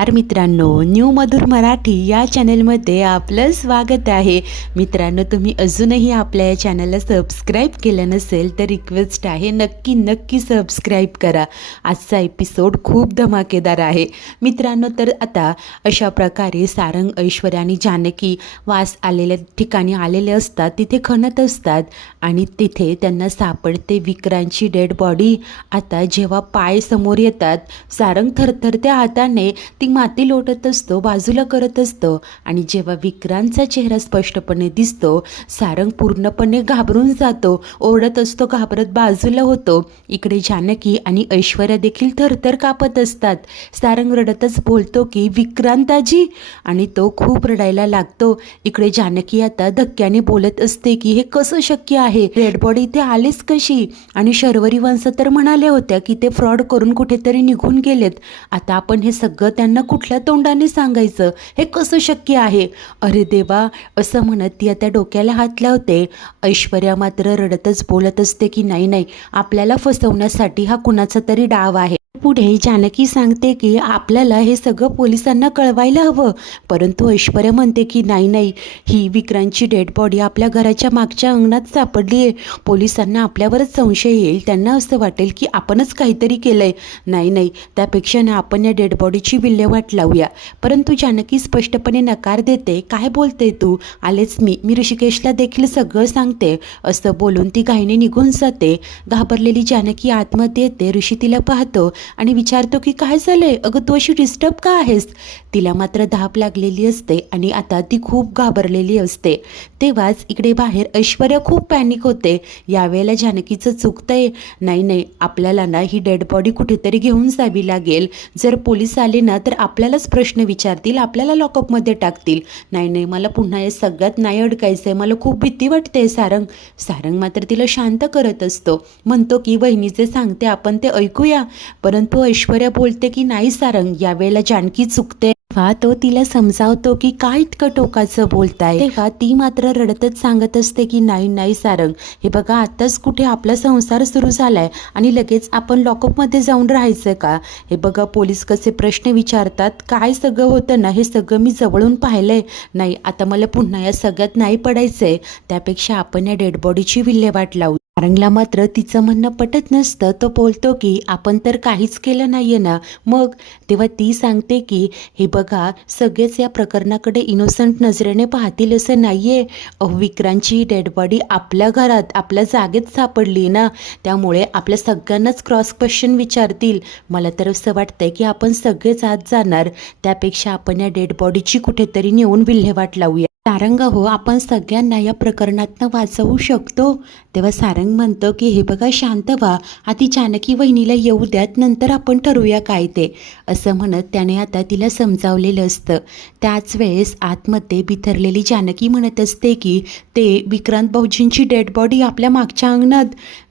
मित्रांनो, न्यू मधुर मराठी या चॅनलमध्ये आपलं स्वागत आहे. मित्रांनो, तुम्ही अजूनही आपल्या या चॅनलला सबस्क्राईब केलं नसेल तर रिक्वेस्ट आहे, नक्की सबस्क्राईब करा. आजचा एपिसोड खूप धमाकेदार आहे मित्रांनो. तर आता अशा प्रकारे सारंग, ऐश्वर्या आणि जानकी वास आलेल्या ठिकाणी आलेले असतात. तिथे खणत असतात आणि तिथे त्यांना सापडते विक्रांतची डेड बॉडी. आता जेव्हा पाय समोर येतात, सारंग थरथरत्या हाताने ती माती लोटत असतो, बाजूला करत असतो आणि जेव्हा विक्रांतचा चेहरा स्पष्टपणे दिसतो, सारंग पूर्णपणे घाबरून जातो, ओरडत असतो, घाबरत बाजूला होतो. इकडे जानकी आणि ऐश्वर्या देखील थरथर कापत असतात. सारंग रडतच बोलतो की विक्रांताजी, आणि तो खूप रडायला लागतो. इकडे जानकी आता धक्क्याने बोलत असते की हे कसं शक्य आहे, डेड बॉडी इथे आलीच कशी, आणि शर्वरी वंश तर म्हणाल्या होत्या की ते फ्रॉड करून कुठेतरी निघून गेलेत. आता आपण हे सगळं त्यांना कुठल्या तोंडाने सांगायचं, हे कसं शक्य आहे. अरे देवा, असं म्हणत ती आता डोक्याला हात लावते. ऐश्वर्या मात्र रडतच बोलत असते की नाही, आपल्याला फसवण्यासाठी हा कुणाचा तरी डाव आहे. पुढे जानकी सांगते की आपल्याला हे सगळं पोलिसांना कळवायला हवं, परंतु ऐश्वर्या म्हणते की नाही, ही विक्रांतची डेड बॉडी आपल्या घराच्या मागच्या अंगणात सापडली आहे. पोलिसांना आपल्यावरच संशय येईल, त्यांना असं वाटेल की आपणच काहीतरी केलंय. नाही, त्यापेक्षा ना आपण या डेड बॉडीची विल्हेवाट लावूया. परंतु जानकी स्पष्टपणे नकार देते. काय बोलते तू, आलेच मी ऋषिकेशला देखील सगळं सांगते, असं बोलून ती घाईने निघून जाते. घाबरलेली जानकी आतमध्ये येते. ऋषी तिला पाहतो आणि विचारतो की काय झालंय, अगं तू अशी डिस्टर्ब का आहेस. तिला मात्र धाप लागलेली असते आणि आता ती खूप घाबरलेली असते. तेव्हाच इकडे बाहेर ऐश्वर्या खूप पॅनिक होते. यावेळेला जानकीचं चुकतंय. नाही, आपल्याला ना ही डेड बॉडी कुठेतरी घेऊन जावी लागेल. जर पोलीस आले ना तर आपल्यालाच प्रश्न विचारतील, आपल्याला लॉकअपमध्ये टाकतील. नाही, मला पुन्हा या सगळ्यात नाही अडकायचंय, मला खूप भीती वाटते. सारंग मात्र तिला शांत करत असतो. म्हणतो की वहिनीचे सांगते आपण ते ऐकूया. परंतु ऐश्वर्या बोलते की नाही सारंग, यावेळेला जानकी चुकते. तेव्हा तो तिला समजावतो की काय इतकं टोकाचं बोलताय. तेव्हा ती मात्र रडतच सांगत असते की नाही सारंग, हे बघा आताच कुठे आपला संसार सुरू झालाय आणि लगेच आपण लॉकअपमध्ये जाऊन राहायचं का. हे बघा पोलीस कसे प्रश्न विचारतात, काय सगळं होतं ना, हे सगळं मी जवळून पाहिलंय. नाही, आता मला पुन्हा या सगळ्यात नाही पडायचंय. त्यापेक्षा आपण या डेड बॉडीची विल्हेवाट लावू. सारंगला मात्र तिचं म्हणणं पटत नसतं. तो बोलतो की आपण तर काहीच केलं नाहीये ना मग. तेव्हा ती सांगते की हे बघा, सगळेच या प्रकरणाकडे इनोसंट नजरेने पाहतील असं नाहीये. विक्रांतची डेड बॉडी आपल्या घरात, आपल्या जागेत सापडली ना, त्यामुळे आपल्या सगळ्यांनाच क्रॉस क्वेश्चन विचारतील. मला तर असं वाटतंय की आपण सगळेच आत जाणार. त्यापेक्षा आपण या डेड बॉडीची कुठेतरी नेऊन विल्हेवाट लावूया. सारंग हो, आपण सगळ्यांना या प्रकरणातनं वाचवू शकतो. तेव्हा सारंग म्हणतं की हे बघा शांत व्हा, आधी जानकी वहिनीला येऊ द्यात, नंतर आपण ठरवूया काय ते. असं म्हणत त्याने आता तिला समजावलेलं असतं. त्याच वेळेस आतमध्ये बिथरलेली जानकी म्हणत असते की ते विक्रांत भाऊजींची डेड बॉडी आपल्या मागच्या अंगणात.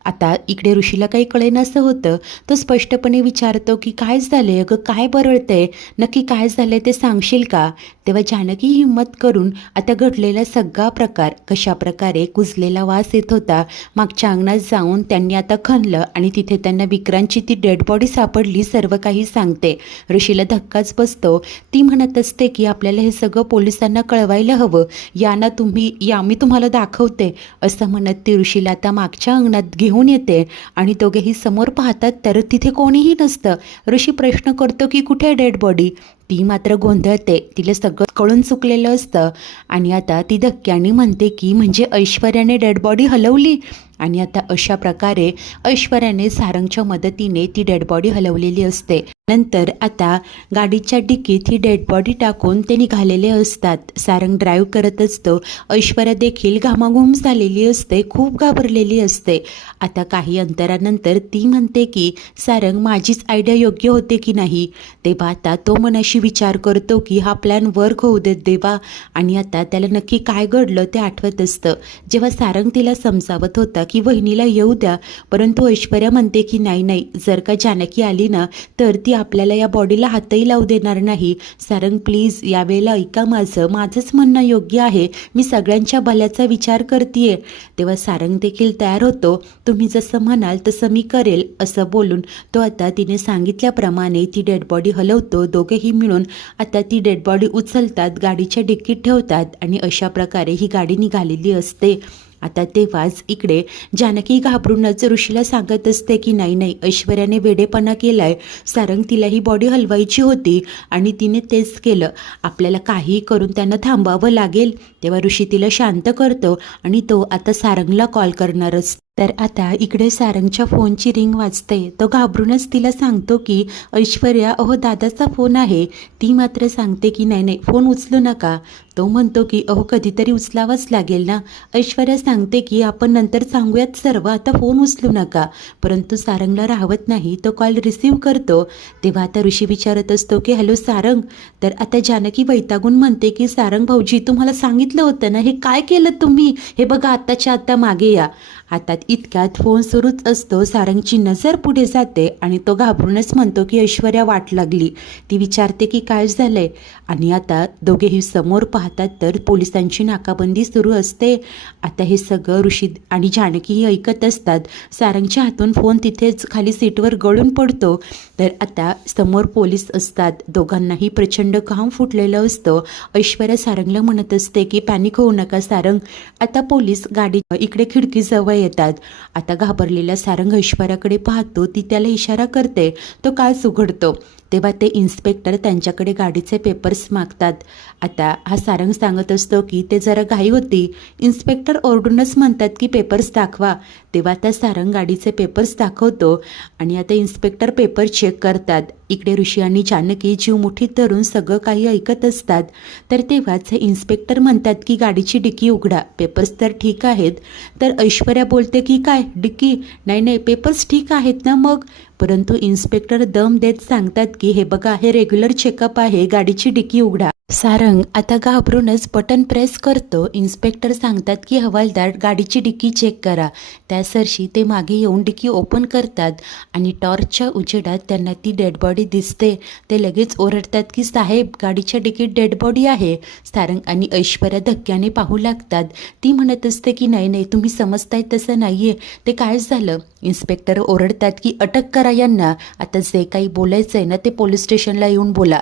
आता इकडे ऋषीला काही कळेनासं होतं. तो स्पष्टपणे विचारतो की काय झाले अगं, काय बरळतंय, नक्की काय झालंय ते सांगशील का. तेव्हा जानकी हिंमत करून आता घडलेला सगळा प्रकार, कशा प्रकारे कुजलेला वास येत होता, मागच्या अंगणात जाऊन त्यांनी आता खणलं आणि तिथे त्यांना विक्रांतची ती डेड बॉडी सापडली, सर्व काही सांगते. ऋषीला धक्काच बसतो. ती म्हणत असते की आपल्याला हे सगळं पोलिसांना कळवायला हवं, या मी तुम्हाला दाखवते. असं म्हणत ती ऋषीला आता मागच्या अंगणात घेऊन येते आणि दोघेही समोर पाहतात तर तिथे कोणीही नसतं. ऋषी प्रश्न करतो की कुठे डेड बॉडी. ती मात्र गोंधळते, तिला सगळं कळून चुकलेलं असतं आणि आता ती धक्क्याने म्हणते की म्हणजे ऐश्वर्याने डेड बॉडी हलवली. आणि आता अशा प्रकारे ऐश्वर्याने सारंगच्या मदतीने ती डेड बॉडी हलवलेली असते. नंतर आता गाडीच्या डिकीत ही डेड बॉडी टाकून ते निघालेले असतात. सारंग ड्राईव्ह करत असतो. ऐश्वर्या देखील घामाघूम झालेली असते, खूप घाबरलेली असते. आता काही अंतरानंतर ती म्हणते की सारंग, माझीच आयडिया योग्य होते की नाही. तेव्हा आता तो मनाशी विचार करतो की हा प्लॅन वर्क होऊ देत देवा. आणि आता त्याला नक्की काय घडलं ते आठवत असतं. जेव्हा सारंग तिला समजावत होता की वहिनीला येऊ द्या, परंतु ऐश्वर्या म्हणते की नाही, जर का जानकी आली ना तर ती आपल्याला या बॉडीला हातही लावू देणार नाही. सारंग प्लीज यावेळेला ऐका माझंच म्हणणं योग्य आहे. मी सगळ्यांच्या भल्याचा विचार करतीये. तेव्हा सारंग देखील तयार होतो. तुम्ही जसं म्हणाल तसं मी करेल असं बोलून तो आता तिने सांगितल्याप्रमाणे ती डेड बॉडी हलवतो. दोघेही मिळून आता ती डेड बॉडी उचलतात, गाडीच्या डिक्कीत ठेवतात आणि अशा प्रकारे ही गाडी निघालेली असते. आता तेव्हाच इकडे जानकी घाबरूनच ऋषीला सांगत असते की नाही ऐश्वर्याने वेडेपणा केलाय. सारंग तिला ही बॉडी हलवायची होती आणि तिने तेच केलं. आपल्याला काहीही करून त्यांना थांबावं लागेल. तेव्हा ऋषी तिला शांत करतो आणि तो आता सारंगला कॉल करणारच. तर आता इकडे सारंगच्या फोनची रिंग वाजते. तो घाबरूनच तिला सांगतो की ऐश्वर्या दादाचा फोन आहे. ती मात्र सांगते की नाही फोन उचलू नका. तो म्हणतो की कधीतरी उचलावाच लागेल ना. ऐश्वर्या सांगते की आपण नंतर सांगूयात सर्व, आता फोन उचलू नका. परंतु सारंगला राहवत नाही. तो कॉल रिसीव्ह करतो. तेव्हा आता ऋषी विचारत असतो की हॅलो सारंग. तर आता जानकी वैतागून म्हणते की सारंग भाऊजी तुम्हाला सांगितलं होतं ना, हे काय केलं तुम्ही? हे बघा आत्ताच्या आत्ता मागे या. हातात इतक्यात फोन सुरूच असतो. सारंगची नजर पुढे जाते आणि तो घाबरूनच म्हणतो की ऐश्वर्या वाट लागली. ती विचारते की काय झालंय आणि आता दोघेही समोर पाहतात तर पोलिसांची नाकाबंदी सुरू असते. आता हे सगळं ऋषी आणि जानकीही ऐकत असतात. सारंगच्या हातून फोन तिथेच खाली सीटवर गळून पडतो. तर आता समोर पोलीस असतात. दोघांनाही प्रचंड घाम फुटलेलं असतं. ऐश्वर्या सारंगला म्हणत असते की पॅनिक होऊ नका सारंग. आता पोलीस गाडी इकडे खिडकीजवळ येतात. आता घाबरलेला सारंग ऐश्वर्याकडे पाहतो. ती त्याला इशारा करते. तो काच उघडतो. तेव्हा ते इन्स्पेक्टर त्यांच्याकडे गाडीचे पेपर्स मागतात. आता हा सारंग सांगत असतो की ते जरा घाई होती. इन्स्पेक्टर ओरडूनच म्हणतात की पेपर्स दाखवा. तेव्हा त्या सारंग गाडीचे पेपर्स दाखवतो आणि आता इन्स्पेक्टर पेपर चेक करतात. इकडे ऋषी आणि जानकी जीव मुठीत धरून सगळं काही ऐकत असतात. तर तेव्हाच हे इन्स्पेक्टर म्हणतात की गाडीची डिक्की उघडा. पेपर्स तर ठीक आहेत. तर ऐश्वर्या बोलते की काय डिक्की? नाही पेपर्स ठीक आहेत ना मग. परंतु इन्स्पेक्टर दम देत सांगतात की हे बघा हे रेग्युलर चेकअप आहे, गाडीची डिक्की उघडा. सारंग आता घाबरूनच बटन प्रेस करतो. इन्स्पेक्टर सांगतात की हवालदार गाडीची डिक्की चेक करा. त्यासरशी ते मागे येऊन डिक्की ओपन करतात आणि टॉर्चच्या उजेडात त्यांना ती डेड बॉडी दिसते. ते लगेच ओरडतात की साहेब गाडीच्या डिक्कीत डेड बॉडी आहे. सारंग आणि ऐश्वर्या धक्क्याने पाहू लागतात. ती म्हणत असते की नाही तुम्ही समजताय तसं नाहीये. ते काय झालं? इन्स्पेक्टर ओरडतात की अटक करा यांना. आता जे काही बोलायचं आहे ना ते पोलीस स्टेशनला येऊन बोला.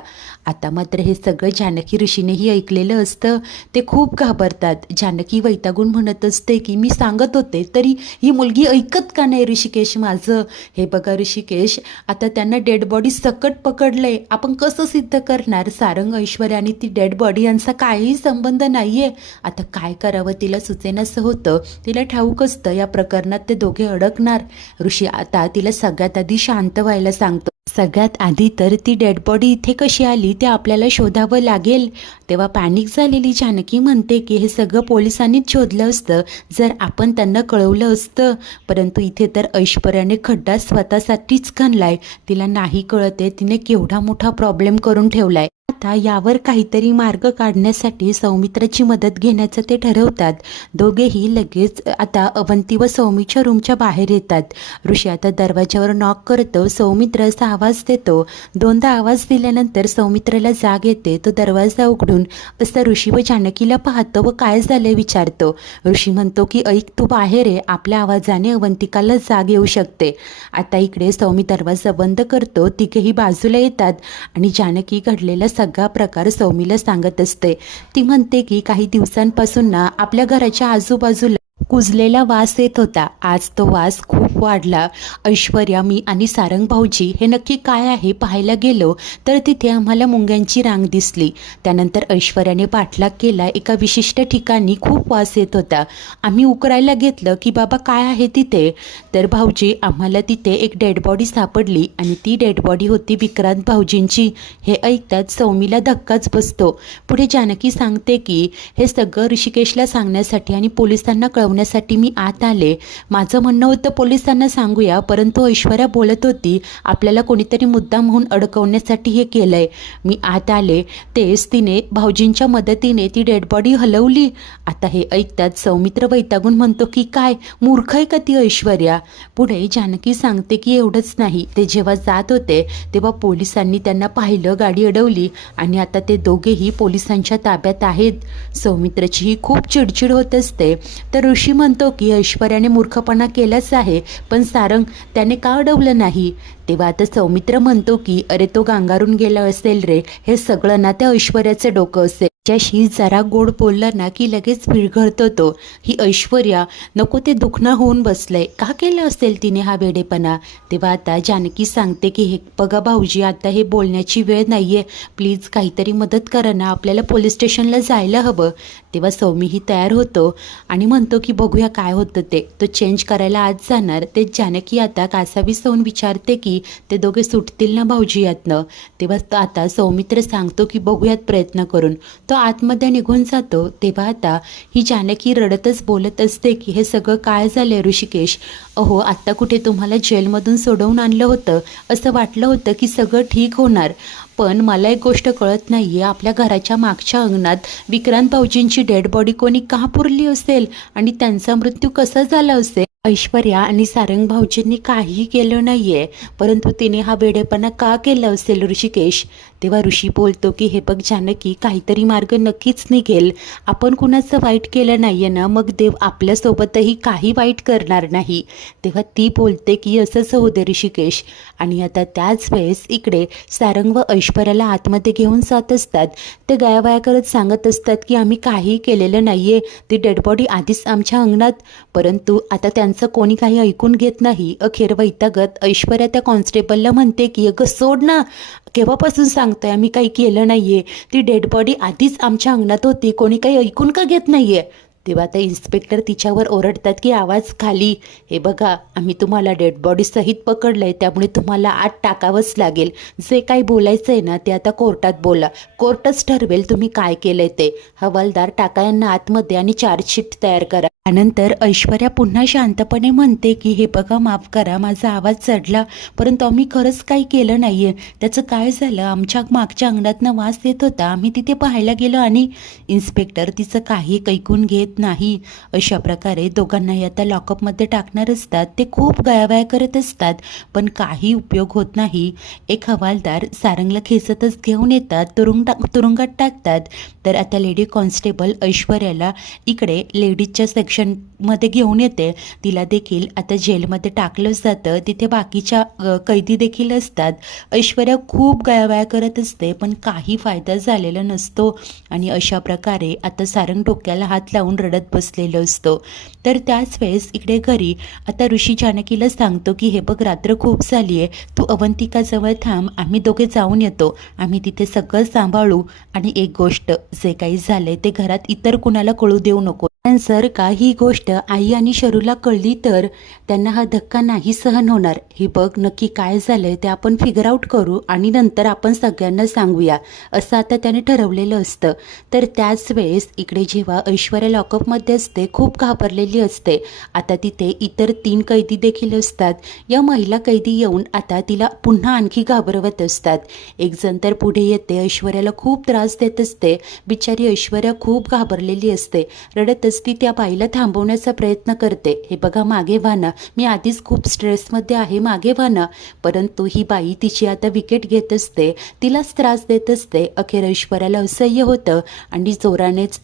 आता मात्र हे सगळं जानकी ऋषीनेही ऐकलेलं असतं. ते खूप घाबरतात. जानकी वैतागून म्हणत असते की मी सांगत होते तरी ही मुलगी ऐकत का नाही ऋषिकेश माझं? हे बघा ऋषिकेश आता त्यांना डेड बॉडी सकट पकडलंय. आपण कसं सिद्ध करणार? सारंग ऐश्वर्या आणि ती डेड बॉडी यांचा काहीही संबंध नाहीये. आता काय करावं तिला सुचेनासं होतं. तिला ठाऊक असतं या प्रकरणात ते दोघे अडकणार. ऋषी आता तिला सगळ्यात आधी शांत व्हायला सांगतो. सगळ्यात आधी तर ती डेड बॉडी इथे कशी आली ते आपल्याला शोधावं लागेल. तेव्हा पॅनिक झालेली जानकी म्हणते की हे सगळं पोलिसांनीच शोधलं असतं जर आपण त्यांना कळवलं असतं. परंतु इथे तर ऐश्वर्याने खड्डा स्वतःसाठीच खणलाय. तिला नाही कळते तिने केवढा मोठा प्रॉब्लेम करून ठेवलाय. आता यावर काहीतरी मार्ग काढण्यासाठी सौमित्राची मदत घेण्याचं ते ठरवतात. दोघेही लगेच आता अवंती व सौमीच्या रूमच्या बाहेर येतात. ऋषी आता दरवाजावर नॉक करतो. सौमित्र असा आवाज देतो. दोनदा आवाज दिल्यानंतर सौमित्राला जाग येते. तो दरवाजा उघडून असं ऋषी व जानकीला पाहतो व काय झाले विचारतो. ऋषी म्हणतो की ऐक तू बाहेर आहे. आपल्या आवाजाने अवंतिकाला जाग येऊ शकते. आता इकडे सौमी दरवाजा बंद करतो. तिघेही बाजूला येतात आणि जानकी घडलेला सगळा प्रकार सौमीला सांगत असते. ती म्हणते की काही दिवसांपासून ना आपल्या घराच्या आजूबाजूला कुजलेला वास येत होता. आज तो वास खूप वाढला. ऐश्वर्या, मी आणि सारंग भाऊजी हे नक्की काय आहे पाहायला गेलो तर तिथे आम्हाला मुंग्यांची रांग दिसली. त्यानंतर ऐश्वर्याने पाठलाग केला. एका विशिष्ट ठिकाणी खूप वास येत होता. आम्ही उकरायला घेतलं की बाबा काय आहे तिथे. तर भाऊजी आम्हाला तिथे एक डेड बॉडी सापडली आणि ती डेड बॉडी होती विक्रांत भाऊजींची. हे ऐकताच सौमीला धक्काच बसतो. पुढे जानकी सांगते की हे सगळं ऋषिकेशला सांगण्यासाठी आणि पोलिसांना कळवण्यासाठी अडवण्यासाठी मी आत आले. माझं म्हणणं होतं पोलिसांना सांगूया, परंतु ऐश्वर्या बोलत होती आपल्याला कोणीतरी मुद्दाम म्हणून अडकवण्यासाठी हे केलंय. मी आत आले तेच तिने भाऊजींच्या मदतीने ती डेड बॉडी हलवली. आता हे ऐकतात सौमित्र वैतागून म्हणतो की काय मूर्ख आहे का ती ऐश्वर्या. पुढे जानकी सांगते की एवढंच नाही, ते जेव्हा जात होते तेव्हा पोलिसांनी त्यांना पाहिलं, गाडी अडवली आणि आता ते दोघेही पोलिसांच्या ताब्यात आहेत. सौमित्रचीही खूप चिडचिड होत असते. तर ऋषी म्हणतो की ऐश्वर्याने मूर्खपणा केलाच आहे, पण सारंग त्याने का अडवलं नाही. तेव्हा आता सौमित्र म्हणतो की अरे तो गांगारून गेला असेल रे, हे सगळं ना त्या ऐश्वर्याचं डोकं असेल. त्याच्याशी जरा गोड बोलला ना की लगेच पिळघळतो तो. ही ऐश्वर्या नको ते दुखणं होऊन बसलंय, का केलं असेल तिने हा वेडेपणा. तेव्हा आता जानकी सांगते की हे बघा भाऊजी, आता हे बोलण्याची वेळ नाहीये, प्लीज काहीतरी मदत करा ना, आपल्याला पोलीस स्टेशनला जायला हवं. तेव्हा सौमीही तयार होतो आणि म्हणतो की बघूया काय होतं ते. तो चेंज करायला आज जाणार. ते जानकी आता कासावी होऊन विचारते की ते दोघे सुटतील ना भाऊजी यातनं. तेव्हा आता सौमित्र सांगतो की बघूयात प्रयत्न करून. तो आतमध्ये निघून जातो. तेव्हा आता ही जानकी रडतच बोलत असते की हे सगळं काय झालंय ऋषिकेश. अहो आत्ता कुठे तुम्हाला जेलमधून सोडवून आणलं होतं, असं वाटलं होतं की सगळं ठीक होणार. पण मला एक गोष्ट कळत नाही आहे, आपल्या घराच्या मागच्या अंगणात विक्रांत भाऊजींची डेड बॉडी कोणी का पुरली असेल आणि त्यांचा मृत्यू कसा झाला असेल. ऐश्वर्या आणि सारंग भाऊजींनी काहीही केलं नाही आहे, परंतु तिने हा वेडेपणा का केला असेल ऋषिकेश. तेव्हा ऋषी बोलतो की हे बघ जानकी, काहीतरी मार्ग नक्कीच निघेल. आपण कुणाचं वाईट केलं नाही आहे ना, मग देव आपल्यासोबतही काही वाईट करणार नाही. तेव्हा ती बोलते की असंच होऊ दे ऋषिकेश. आणि आता त्याच वेळेस इकडे सारंग व ऐश्वर्याला आतमध्ये घेऊन जात असतात. ते गायावाया करत सांगत असतात की आम्ही काहीही केलेलं नाही आहे, ती डेड बॉडी आधीच आमच्या अंगणात. परंतु आता त्यांचं कोणी काही ऐकून घेत नाही. अखेर वैतागत ऐश्वर्या त्या कॉन्स्टेबलला म्हणते की अगं सोड ना, केव्हापासून सांगतोय आम्ही काही केलं नाही आहे, ती डेड बॉडी आधीच आमच्या अंगणात होती, कोणी काही ऐकून का घेत नाही आहे. तेव्हा आता इन्स्पेक्टर तिच्यावर ओरडतात की आवाज खाली. हे बघा, आम्ही तुम्हाला डेड बॉडी सहित पकडलंय, त्यामुळे तुम्हाला आत टाकावंच लागेल. जे काही बोलायचं आहे ना ते आता कोर्टात बोला, कोर्टच ठरवेल तुम्ही काय केलंय ते. हवालदार टाका यांना आतमध्ये आणि चार्जशीट तयार करा. त्यानंतर ऐश्वर्या पुन्हा शांतपणे म्हणते की हे बघा माफ करा, माझा आवाज चढला, परंतु आम्ही खरंच काही केलं नाही आहे. त्याचं काय झालं, आमच्या मागच्या अंगणातनं वास येत होता, आम्ही तिथे पाहायला गेलो आणि इन्स्पेक्टर तिचं काही ऐकून घेत नाही. अशा प्रकारे दोघांनाही आता लॉकअपमध्ये टाकणार असतात. ते खूप गयावया करत असतात, पण काही उपयोग होत नाही. एक हवालदार सारंगला खेचतच घेऊन येतात, तुरुंगात टाकतात. तर आता लेडी कॉन्स्टेबल ऐश्वर्याला इकडे लेडीजच्या सेक्शनमध्ये घेऊन येते. तिला देखील आता जेलमध्ये टाकलं जातं. तिथे बाकीच्या कैदी देखील असतात. ऐश्वर्या खूप गयावया करत असते, पण काही फायदा झालेला नसतो. आणि अशा प्रकारे आता सारंग डोक्याला हात लावून रडत बसलेलं असतो. तर त्याच वेळेस इकडे घरी आता ऋषी जानकीला सांगतो की हे बघ, रात्र खूप झाली आहे, तू अवंतिकाजवळ थांब, आम्ही दोघे जाऊन येतो, आम्ही तिथे सगळं सांभाळू. आणि एक गोष्ट, जे काही झालंय ते घरात इतर कुणाला कळू देऊ नको. पण जर का ही गोष्ट आई आणि शरूला कळली तर त्यांना हा धक्का नाही सहन होणार. हे बघ, नक्की काय झालंय ते आपण फिगर आउट करू आणि नंतर आपण सगळ्यांना सांगूया, असं आता त्याने ठरवलेलं असतं. तर त्याच वेळेस इकडे जेव्हा ऐश्वर्या लॉकअपमध्ये असते, खूप घाबरलेली असते. आता तिथे इतर 3 कैदी देखील असतात. या महिला कैदी येऊन आता तिला पुन्हा आणखी घाबरवत असतात. एक जण तर पुढे येते, ऐश्वर्याला खूप त्रास देत असते. बिचारी ऐश्वर्या खूप घाबरलेली असते. रडत ती त्या बाईला थांबवण्याचा प्रयत्न करते. हे बघा, मागे व्हा ना, मी आधीच खूप स्ट्रेसमध्ये आहे, मागे व्हा ना. परंतु ही बाई तिची आता विकेट घेत असते, तिलाच त्रास देत असते. अखेर ऐश्वर्याला असह्य होतं आणि जोरानेच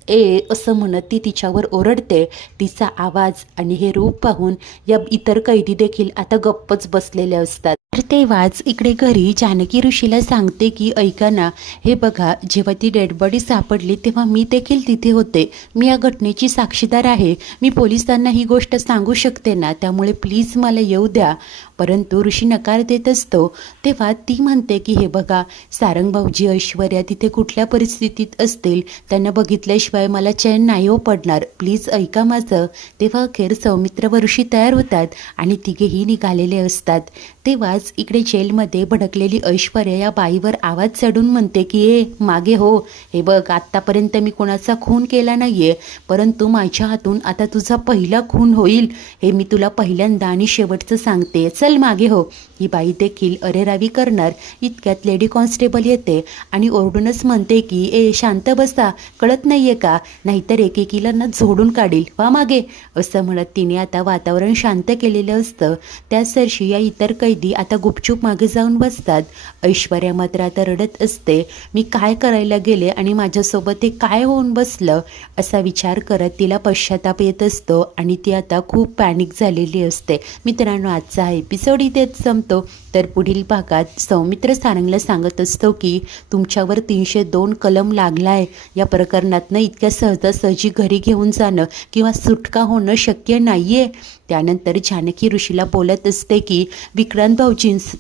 असं म्हणत ती तिच्यावर ओरडते. तिचा आवाज आणि हे रूप पाहून या इतर कैदी देखील आता गप्पच बसलेले असतात. तर तेव्हाच इकडे घरी जानकी ऋषीला सांगते की ऐका ना, हे बघा, जेव्हा ती डेड बॉडी सापडली तेव्हा मी देखील तिथे होते, मी या घटनेची साक्षीदार आहे, मी पोलिसांना ही गोष्ट सांगू शकते ना, त्यामुळे प्लीज मला येऊ द्या. परंतु ऋषी नकार देत असतो. तेव्हा ती म्हणते की हे बघा, सारंग भाऊजी, ऐश्वर्या तिथे कुठल्या परिस्थितीत असतील, त्यांना बघितल्याशिवाय मला चैन नाही हो पडणार, प्लीज ऐका माझं. तेव्हा अखेर सौमित्र व ऋषी तयार होतात आणि तिघेही निघालेले असतात. तेव्हाच तेवढ्यातच इकडे जेलमध्ये भडकलेली ऐश्वर्या या बाईवर आवाज चढून म्हणते की ए मागे हो, हे बघ आत्तापर्यंत मी कोणाचा खून केला नाहीये, परंतु माझ्या हातून आता तुझा पहिला खून होईल, हे मी तुला पहिल्यांदा आणि शेवटचं सांगते, चल मागे हो. ही बाई देखील अरेरावी करणार इतक्यात लेडी कॉन्स्टेबल येते आणि ओरडूनच म्हणते की ए शांत बसा, कळत नाहीये का, नाहीतर एकेकीला ना झोडून काढील, वा मागे. असं म्हणत तिने आता वातावरण शांत केलेलं असतं. त्याच दिवशी या इतर कैदी आता गुपचूप मागे जाऊन बसतात. ऐश्वर्या मात्र आता रडत असते. मी काय करायला गेले आणि माझ्यासोबत हे काय होऊन बसलं, असा विचार करत तिला पश्चाताप येत असतो आणि ती आता खूप पॅनिक झालेली असते. मित्रांनो, आजचा हा एपिसोड इथेच संपतो. तर पुढील भागात सौमित्र सारंगला सांगत असतो की तुमच्यावर 302 कलम लागला आहे. या प्रकरणातनं इतक्या सहजासहजी घरी घेऊन जाणं किंवा सुटका होणं शक्य नाही आहे. त्यानंतर जानकी ऋषीला बोलत असते की विक्रांत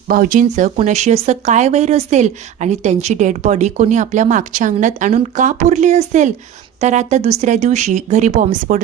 भाऊजींचं कुणाशी असं काय वैर असेल आणि त्यांची डेड बॉडी कोणी आपल्या मागच्या अंगणात आणून का पुरली असेल. तर आता दुसऱ्या दिवशी घरी बॉम्बस्फोट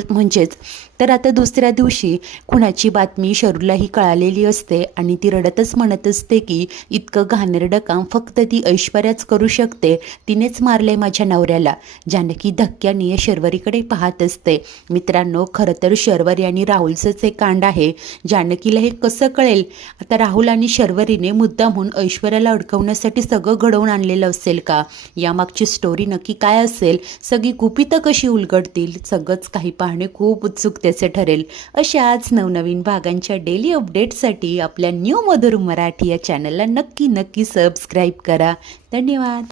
तर आता दुसऱ्या दिवशी खुनाची बातमी शरूलाही कळालेली असते आणि ती रडतच म्हणत असते की इतकं घाणेरडं काम फक्त ती ऐश्वर्याच करू शकते, तिनेच मारले माझ्या नवऱ्याला. जानकी धक्क्याने शर्वरीकडे पाहत असते. मित्रांनो, खरं तर शर्वरी आणि राहुलचंच एक कांड आहे. जानकीला हे कसं कळेल. आता राहुल आणि शर्वरीने मुद्दामहून ऐश्वर्याला अडकवण्यासाठी सगळं घडवून आणलेलं असेल का, यामागची स्टोरी नक्की काय असेल, सगळी गुपितं कशी उलगडतील, सगळंच काही पाहणे खूप उत्सुकतेचे ठरेल. अशाच नवनवीन भागांच्या डेली अपडेटसाठी आपल्या न्यू मधुर मराठी या चॅनलला नक्की सबस्क्राईब करा. धन्यवाद.